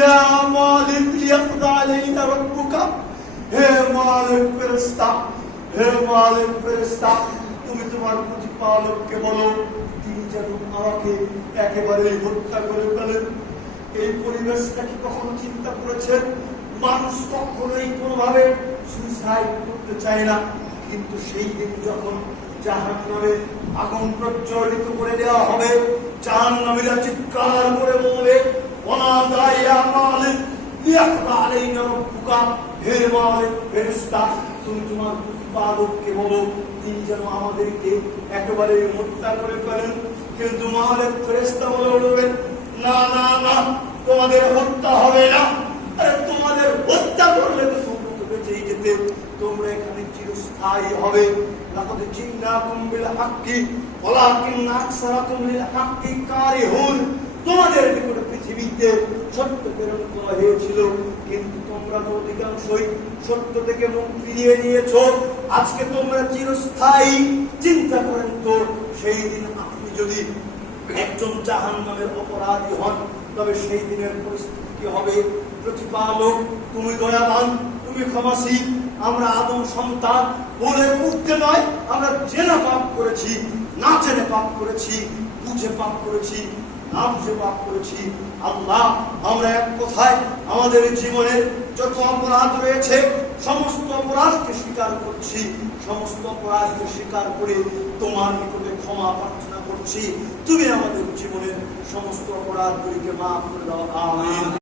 ইয়া মালিক লিয়াকদা আলাইনা রাব্বুকা, হে মালিক ফেরেশতা, হে মালিক ফেরেশতা, তুমি তোমার প্রতিপালককে বলো তিনি যেন আমাকে একেবারেই হত্যা করে ফেলেন। এই পরিবেশটা কি কখনো চিন্তা করেছেন? মানুষ কখনোই কোনোভাবে সুইসাইড করতে চায় না, কিন্তু সেই দিন যখন জাহান্নামে আগুন প্রজ্বলিত করে দেওয়া হবে, জাহান্নামীরা চিৎকার করে বলবে ওয়ানাদা ইয়া মালিক লিয়াকদা আলাইনা রাব্বুকা, হে মালিক ফেরেশতা, তুমি তোমার প্রতিপালককে বলো তিনি যেন আমাদেরকে একেবারে হত্যা করে ফেলেন। কিন্তু মালিক ফেরেশতা বলে উঠবেন না না না, তোমাদের হত্যা হবে না। আরে তোমাদের হত্যা করলে তো তোমরা তো বেঁচেই যেতে, তোমরা এখানে চিরস্থায়ী হবে। লাকাদ জিন্নাকুম বিল হাক্কি ওয়ালাকিন্না আকসারাকুম লিল হাক্কি কারিহুন, তোমাদের নিকটে পৃথিবীতে সত্য প্রেরণ করা হয়েছিল, কিন্তু তোমরা তো অধিকাংশই সত্য থেকে মুখ ফিরিয়ে নিয়েছো। আজকে তোমরা চিরস্থায়ী। চিন্তা করেন তো, সেই দিন আপনি যদি একজন জাহান্নামের অপরাধী হন, তবে সেই দিনের পরিস্থিতি কি হবে? প্রতিপালক তুমি দয়াবান, তুমি ক্ষমাশীল। আমরা আদম সন্তান, বলে উঠতে নয়, আমরা জেনে পাপ করেছি, না জেনে পাপ করেছি, বুঝে পাপ করেছি, না বুঝে পাপ করেছি। আল্লাহ, আমরা এক কথায় আমাদের জীবনে যত অপরাধ রয়েছে সমস্ত অপরাধকে স্বীকার করছি, সমস্ত অপরাধকে স্বীকার করে তোমার নিকটে ক্ষমা প্রার্থনা করছি। তুমি আমাদের জীবনের সমস্ত অপরাধগুলিকে মাফ করে দাও, আমিন।